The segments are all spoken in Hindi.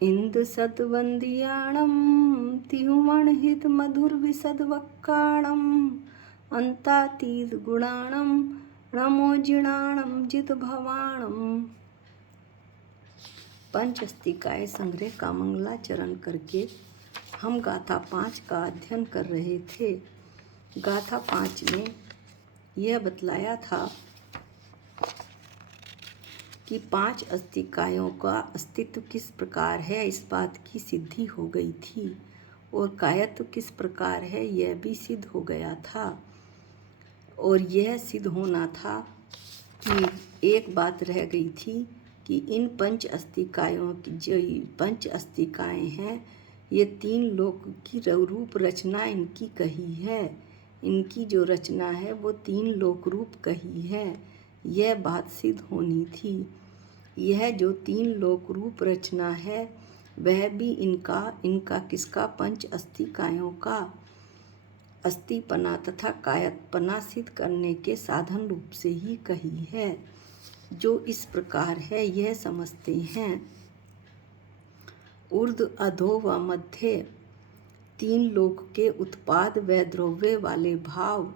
इंद सद्वंदियाणं तिहुमणहित मधुर विसद्वक्काणं अंतातीत गुणाणं नमोजिणाणं जित भवाणं। पंचस्तिकाय संग्रह का मंगलाचरण करके हम गाथा 5 का अध्ययन कर रहे थे। गाथा 5 में यह बतलाया था कि 5 अस्तिकायों का अस्तित्व किस प्रकार है, इस बात की सिद्धि हो गई थी, और कायत्व किस प्रकार है यह भी सिद्ध हो गया था। और यह सिद्ध होना था कि एक बात रह गई थी कि इन 5 अस्तिकायों की जो 5 अस्तिकाएँ हैं, ये 3 लोक की रूप रचना इनकी कही है। इनकी जो रचना है वो 3 लोक रूप कही है, यह बात सिद्ध होनी थी। यह जो 3 लोक रूप रचना है वह भी इनका किसका 5 अस्तिकायों का अस्तिपना तथा कायत्पना सिद्ध करने के साधन रूप से ही कही है, जो इस प्रकार है यह समझते हैं। ऊर्ध्व अधो व मध्य 3 लोक के उत्पाद व द्रव्य वाले भाव।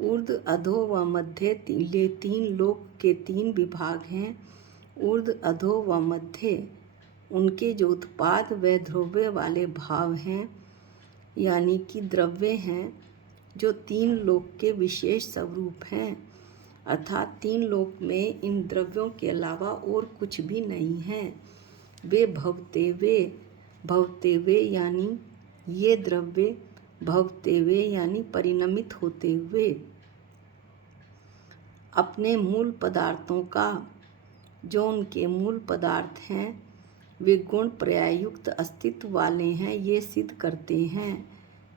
ऊर्ध्व अधो व मध्य 3 लोक के 3 विभाग हैं। ऊर्ध्व अधो व मध्य उनके जो उत्पाद व द्रव्य वाले भाव हैं, यानी कि द्रव्य हैं, जो 3 लोक के विशेष स्वरूप हैं, अर्थात 3 लोक में इन द्रव्यों के अलावा और कुछ भी नहीं है। वे भवते वे यानी ये द्रव्य भवते वे यानी परिणमित होते हुए अपने मूल पदार्थों का, जो उनके मूल पदार्थ हैं वे गुण पर्यायुक्त अस्तित्व वाले हैं, ये सिद्ध करते हैं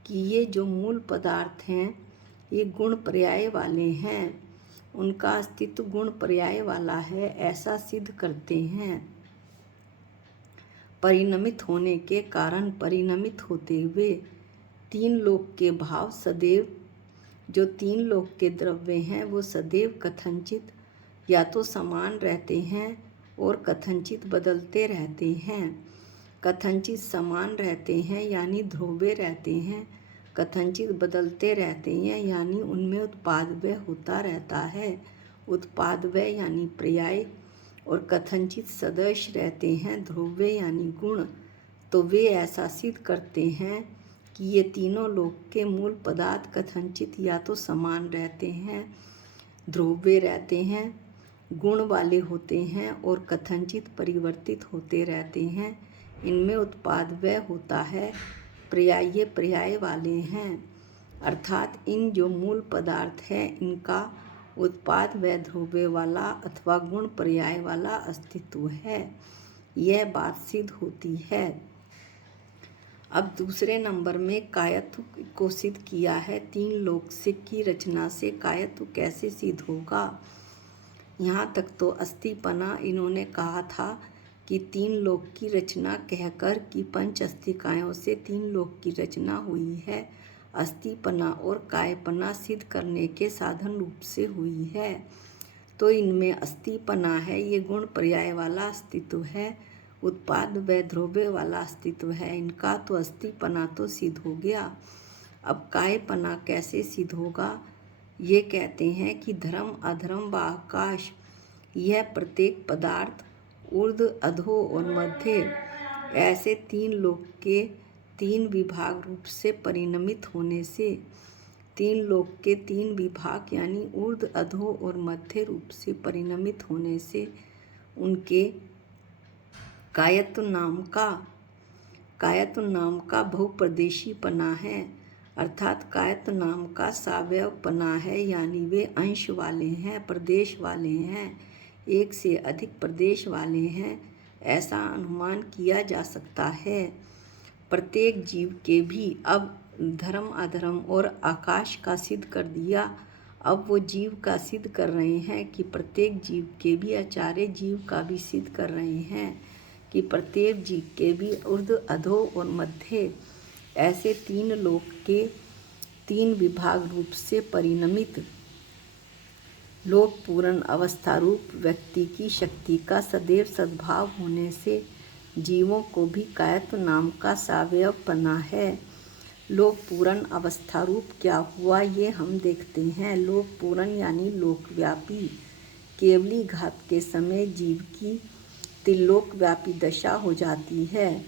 कि ये जो मूल पदार्थ हैं ये गुण पर्याय वाले हैं, उनका अस्तित्व गुण पर्याय वाला है, ऐसा सिद्ध करते हैं। परिणमित होने के कारण परिणमित होते हुए 3 लोक के भाव सदैव, जो 3 लोक के द्रव्य हैं वो सदैव कथनचित या तो समान रहते हैं और कथनचित बदलते रहते हैं। कथनचित समान रहते हैं यानी ध्रुवे रहते हैं, कथनचित बदलते रहते हैं यानी उनमें उत्पादव्यय होता रहता है। उत्पादव्यय यानी पर्याय, और कथनचित सदृश रहते हैं, ध्रुव्य यानी गुण। तो वे ऐसा सिद्ध करते हैं कि ये तीनों लोक के मूल पदार्थ कथनचित या तो समान रहते हैं, ध्रुव्य रहते हैं, गुण वाले होते हैं, और कथनचित परिवर्तित होते रहते हैं। इनमें उत्पादव्यय होता है, पर्याय वाले हैं, अर्थात इन जो मूल पदार्थ है इनका उत्पाद व ध्रुव्य वाला अथवा गुण पर्याय वाला अस्तित्व है, यह बात सिद्ध होती है। अब दूसरे नंबर में कायत्व को सिद्ध किया है। 3 लोक से की रचना से कायत्व कैसे सिद्ध होगा। यहाँ तक तो अस्तिपना इन्होंने कहा था कि 3 लोक की रचना कहकर कि 5 अस्तिकायों से 3 लोक की रचना हुई है, अस्तिपना और कायपना सिद्ध करने के साधन रूप से हुई है। तो इनमें अस्तिपना है, ये गुण पर्याय वाला अस्तित्व है, उत्पाद व ध्रुव्य वाला अस्तित्व है, इनका तो अस्तिपना तो सिद्ध हो गया। अब कायपना कैसे सिद्ध होगा। ये कहते हैं कि धर्म अधर्म व आकाश, यह प्रत्येक पदार्थ ऊर्ध्व अधो और मध्य ऐसे 3 लोक के 3 विभाग रूप से परिणमित होने से, 3 लोक के 3 विभाग यानी ऊर्ध्व अधो और मध्य रूप से परिणमित होने से उनके कायत्व नाम का बहुप्रदेशीपना है, अर्थात कायत्व नाम का सावयवपना है, यानी वे अंश वाले हैं, प्रदेश वाले हैं, एक से अधिक प्रदेश वाले हैं, ऐसा अनुमान किया जा सकता है। प्रत्येक जीव के भी अब धर्म अधर्म और आकाश का सिद्ध कर दिया। अब वो जीव का सिद्ध कर रहे हैं कि प्रत्येक जीव के भी, आचार्य जीव का भी सिद्ध कर रहे हैं कि प्रत्येक जीव के भी ऊर्ध्व अधो और मध्य ऐसे 3 लोक के 3 विभाग रूप से परिणमित लोक पूर्ण अवस्था रूप व्यक्ति की शक्ति का सदैव सद्भाव होने से जीवों को भी कायत्व नाम का सावयवपना है। लोक पूरण अवस्था रूप क्या हुआ ये हम देखते हैं। लोक पूरण यानी लोकव्यापी। केवली घात के समय जीव की त्रिलोकव्यापी दशा हो जाती है।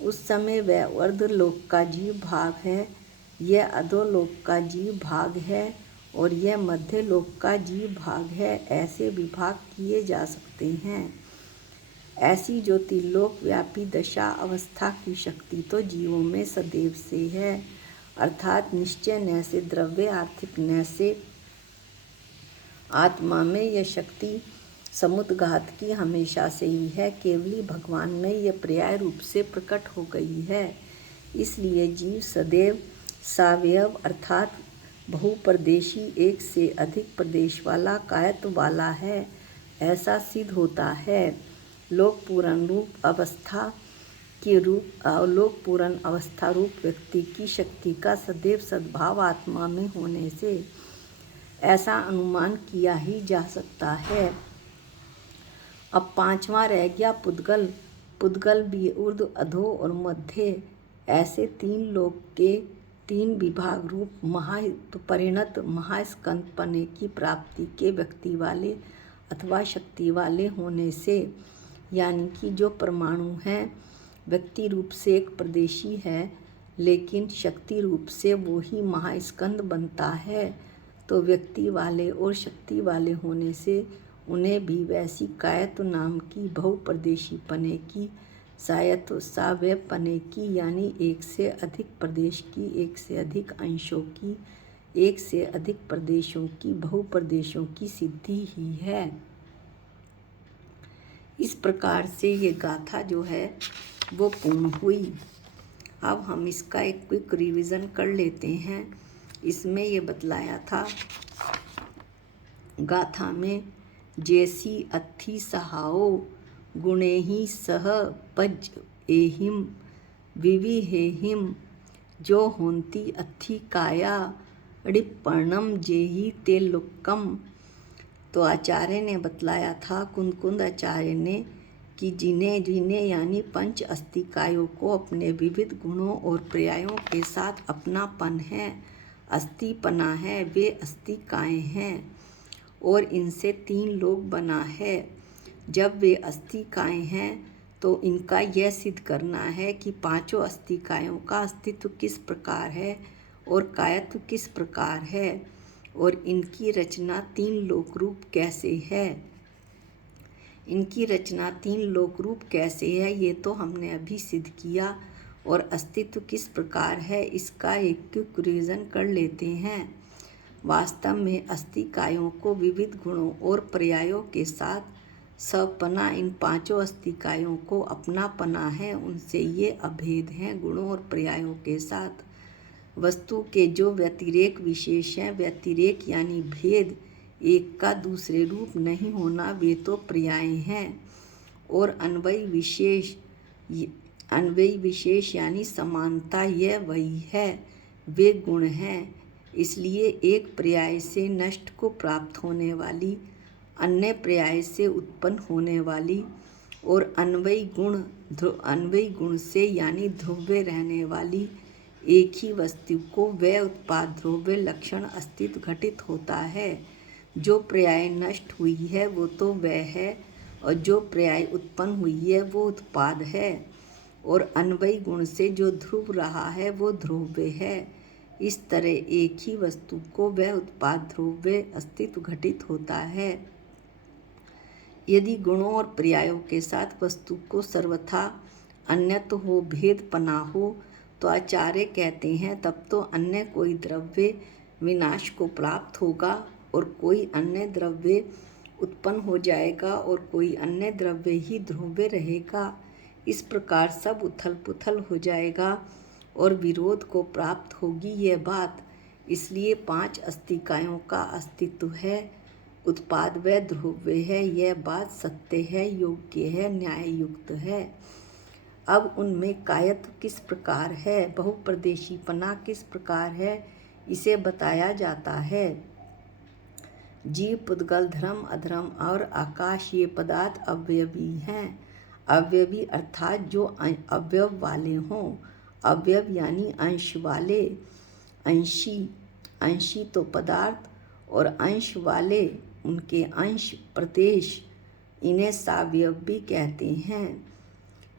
उस समय वह अर्धलोक का जीव भाग है, यह अधोलोक का जीव भाग है और यह मध्यलोक का जीव भाग है। ऐसे विभाग किए जा सकते हैं। ऐसी जो त्रिलोक व्यापी दशा अवस्था की शक्ति तो जीवों में सदैव से है, अर्थात निश्चय न से द्रव्य आर्थिक न से आत्मा में यह शक्ति समुद्घात की हमेशा से ही है। केवली भगवान में यह पर्याय रूप से प्रकट हो गई है। इसलिए जीव सदैव सावयव अर्थात बहुप्रदेशी, एक से अधिक प्रदेश वाला, कायत्व वाला है, ऐसा सिद्ध होता है। लोक पूर्ण रूप अवस्था के रूप लोक पूर्ण अवस्था रूप व्यक्ति की शक्ति का सदैव सद्भाव आत्मा में होने से ऐसा अनुमान किया ही जा सकता है। अब पांचवा रह गया पुद्गल। पुद्गल भी ऊर्ध्व, अधो और मध्य, ऐसे तीन लोक के तीन विभाग रूप परिणत महास्कंद पने की प्राप्ति के व्यक्ति वाले अथवा शक्ति वाले होने से, यानी कि जो परमाणु हैं व्यक्ति रूप से एक प्रदेशी है लेकिन शक्ति रूप से वो ही महास्कंद बनता है, तो व्यक्ति वाले और शक्ति वाले होने से उन्हें भी वैसी कायत्व नाम की बहुप्रदेशी पने की, सायत्व सावय पने की, यानी एक से अधिक प्रदेश की, एक से अधिक अंशों की, एक से अधिक प्रदेशों की, बहुप्रदेशों की सिद्धि ही है। इस प्रकार से ये गाथा जो है वो पूर्ण हुई। अब हम इसका एक क्विक रिवीजन कर लेते हैं। इसमें ये बतलाया था गाथा में, जैसी अत्थि सहाओ गुणे ही सह पज एहिम विविहेहिम, जो होंती अत्थि काया ऋपर्णम जेहि ते लुक्कम। तो आचार्य ने बतलाया था, कुंद आचार्य ने, कि जिन्हें जिन्हें यानी पंच अस्तिकायों को अपने विविध गुणों और पर्यायों के साथ अपनापन है, अस्तिपना है, वे अस्तिकाएँ हैं और इनसे तीन लोक बना है। जब वे अस्तिकाएँ हैं तो इनका यह सिद्ध करना है कि पांचों अस्तिकायों का अस्तित्व किस प्रकार है और कायत्व किस प्रकार है और इनकी रचना तीन लोक रूप कैसे है। इनकी रचना तीन लोक रूप कैसे है ये तो हमने अभी सिद्ध किया, और अस्तित्व किस प्रकार है इसका एक क्विक रिवीजन कर लेते हैं। वास्तव में अस्तिकायों को विविध गुणों और पर्यायों के साथ सपना, इन पांचों अस्तिकायों को अपना पना है, उनसे ये अभेद हैं। गुणों और पर्यायों के साथ वस्तु के जो व्यतिरेक विशेष हैं, व्यतिरेक यानी भेद, एक का दूसरे रूप नहीं होना, वे तो पर्याय हैं। और अन्वयी विशेष यानी समानता, यह वही है, वे गुण हैं। इसलिए एक पर्याय से नष्ट को प्राप्त होने वाली, अन्य पर्याय से उत्पन्न होने वाली और अन्वयी गुण से यानी ध्रुव्य रहने वाली एक ही वस्तु को वह उत्पाद ध्रुव्य लक्षण अस्तित्व घटित होता है। जो पर्याय नष्ट हुई है वो तो वह है और जो पर्याय उत्पन्न हुई है वो उत्पाद है, और अन्वयी गुण से जो ध्रुव रहा है वो ध्रुव्य है। इस तरह एक ही वस्तु को वह उत्पाद ध्रुव्य अस्तित्व घटित होता है। यदि गुणों और पर्यायों के साथ वस्तु को सर्वथा अन्यत हो, भेद पना हो, तो आचार्य कहते हैं तब तो अन्य कोई द्रव्य विनाश को प्राप्त होगा और कोई अन्य द्रव्य उत्पन्न हो जाएगा और कोई अन्य द्रव्य ही ध्रुव्य रहेगा। इस प्रकार सब उथल पुथल हो जाएगा और विरोध को प्राप्त होगी यह बात। इसलिए पांच अस्तिकायों का अस्तित्व है, उत्पाद व ध्रुव्य है, यह बात सत्य है, योग्य है, न्याययुक्त है। अब उनमें कायत्व किस प्रकार है, बहुप्रदेशीपना किस प्रकार है, इसे बताया जाता है। जीव, पुद्गल, धर्म, अधर्म और आकाश ये पदार्थ अवयवी हैं, अवयवी अर्थात जो अवयव वाले हों। अवयव यानी अंश वाले, अंशी, अंशी तो पदार्थ, और अंश वाले उनके अंश प्रदेश, इन्हें सावयव भी कहते हैं।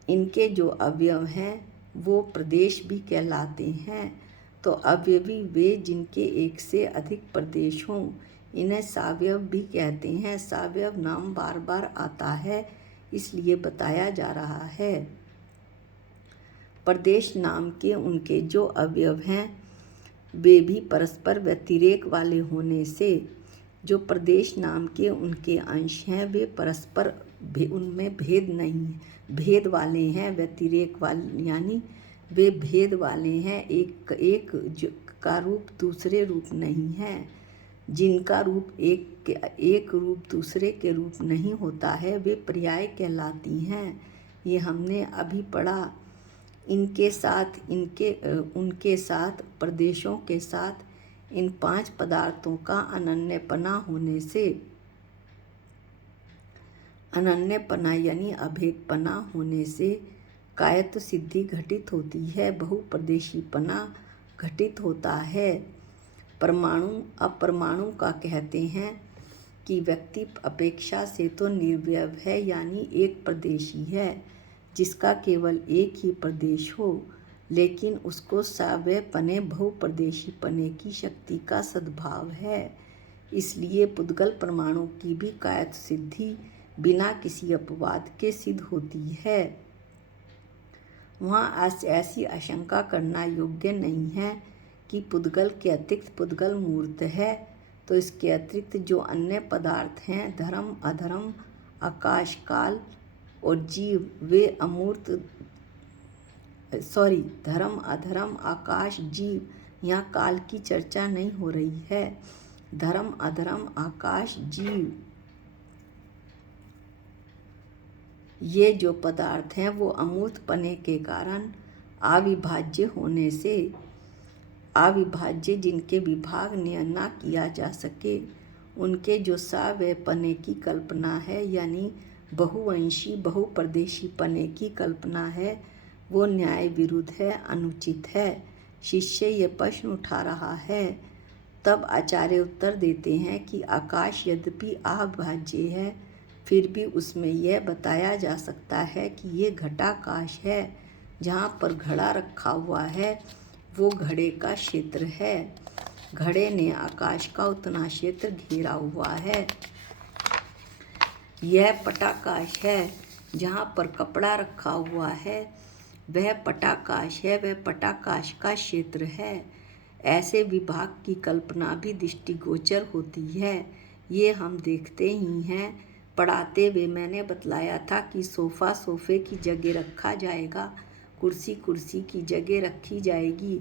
इनके जो अवयव हैं वो प्रदेश भी कहलाते हैं। तो अवयवी वे जिनके एक से अधिक प्रदेश हों, इन्हें सावयव भी कहते हैं। सावयव नाम बार बार आता है इसलिए बताया जा रहा है। प्रदेश नाम के उनके जो अवयव हैं वे भी परस्पर व्यतिरेक वाले होने से जो प्रदेश नाम के उनके अंश हैं वे परस्पर उनमें भेद नहीं, भेद वाले हैं। व्यतिरेक वाले यानी वे भेद वाले हैं, एक का रूप दूसरे रूप नहीं है। जिनका रूप एक रूप दूसरे के रूप नहीं होता है वे पर्याय कहलाती हैं। ये हमने अभी पढ़ा। इनके साथ उनके साथ प्रदेशों के साथ इन 5 पदार्थों का अनन्यपना होने से, अनन्यपना यानी अभेदपना होने से कायत्व सिद्धि घटित होती है, बहुप्रदेशीपना घटित होता है। परमाणु अपरमाणु का कहते हैं कि व्यक्ति अपेक्षा से तो निर्वयव है यानी एक प्रदेशी है, जिसका केवल एक ही प्रदेश हो, लेकिन उसको सावयवपने बहुप्रदेशीपने की शक्ति का सद्भाव है। इसलिए पुद्गल परमाणु की भी कायत्व सिद्धि बिना किसी अपवाद के सिद्ध होती है। वहाँ ऐसी आशंका करना योग्य नहीं है कि पुद्गल के अतिरिक्त पुद्गल मूर्त है, तो इसके अतिरिक्त जो अन्य पदार्थ हैं धर्म अधर्म आकाश काल और जीव वे अमूर्त, धर्म अधर्म आकाश जीव, यहाँ काल की चर्चा नहीं हो रही है। धर्म अधर्म आकाश जीव ये जो पदार्थ हैं वो अमूर्तपने के कारण अविभाज्य होने से, अविभाज्य जिनके विभाग न किया जा सके, उनके जो सावयवपने की कल्पना है यानी बहुअंशी बहुप्रदेशीपने की कल्पना है वो न्याय विरुद्ध है, अनुचित है। शिष्य ये प्रश्न उठा रहा है। तब आचार्य उत्तर देते हैं कि आकाश यद्यपि अविभाज्य है फिर भी उसमें यह बताया जा सकता है कि ये घटाकाश है। जहाँ पर घड़ा रखा हुआ है वो घड़े का क्षेत्र है। घड़े ने आकाश का उतना क्षेत्र घेरा हुआ है। यह पटाकाश है। जहाँ पर कपड़ा रखा हुआ है वह पटाकाश है, वह पटाकाश का क्षेत्र है। ऐसे विभाग की कल्पना भी दृष्टिगोचर होती है। ये हम देखते ही हैं। पढ़ाते हुए मैंने बतलाया था कि सोफ़ा सोफ़े की जगह रखा जाएगा, कुर्सी कुर्सी की जगह रखी जाएगी।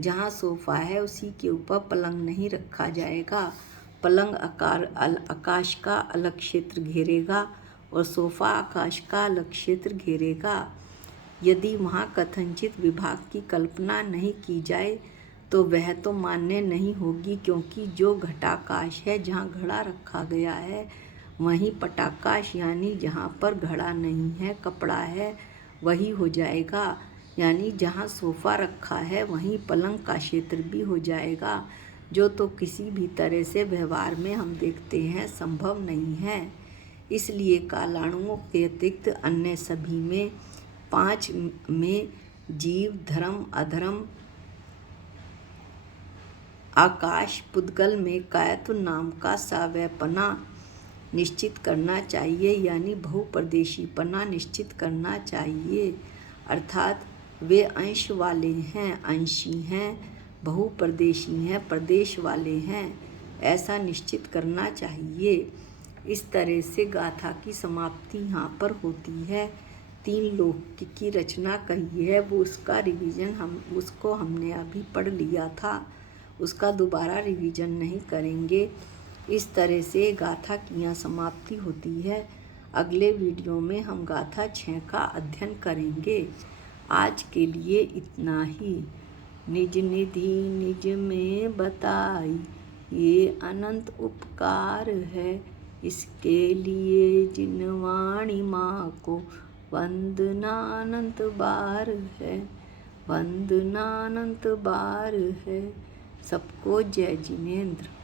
जहाँ सोफ़ा है उसी के ऊपर पलंग नहीं रखा जाएगा। पलंग आकाश का अलग क्षेत्र घेरेगा और सोफ़ा आकाश का अलग क्षेत्र घेरेगा। यदि वहाँ कथनचित विभाग की कल्पना नहीं की जाए तो वह तो मान्य नहीं होगी, क्योंकि जो घटाकाश है जहाँ घड़ा रखा गया है वहीं पटाकाश यानी जहाँ पर घड़ा नहीं है कपड़ा है वही हो जाएगा। यानी जहाँ सोफ़ा रखा है वहीं पलंग का क्षेत्र भी हो जाएगा, जो तो किसी भी तरह से व्यवहार में हम देखते हैं संभव नहीं है। इसलिए कालाणुओं के अतिरिक्त अन्य सभी में 5 में जीव धर्म अधर्म आकाश पुद्गल में कायत्व नाम का सावयवपना निश्चित करना चाहिए, यानी बहुप्रदेशीपना निश्चित करना चाहिए। अर्थात वे अंश वाले हैं, अंशी हैं, बहुप्रदेशी हैं, प्रदेश वाले हैं, ऐसा निश्चित करना चाहिए। इस तरह से गाथा की समाप्ति यहाँ पर होती है। 3 लोक की रचना कही है वो उसका रिवीजन उसको हमने अभी पढ़ लिया था, उसका दोबारा रिवीजन नहीं करेंगे। इस तरह से गाथा की यहाँ समाप्ति होती है। अगले वीडियो में हम गाथा 6 का अध्ययन करेंगे। आज के लिए इतना ही। निज निधि निज में बताई ये अनंत उपकार है, इसके लिए जिन वाणी माँ को वंदनानंत बार है, वंदनानंत बार है। सबको जय जिनेंद्र।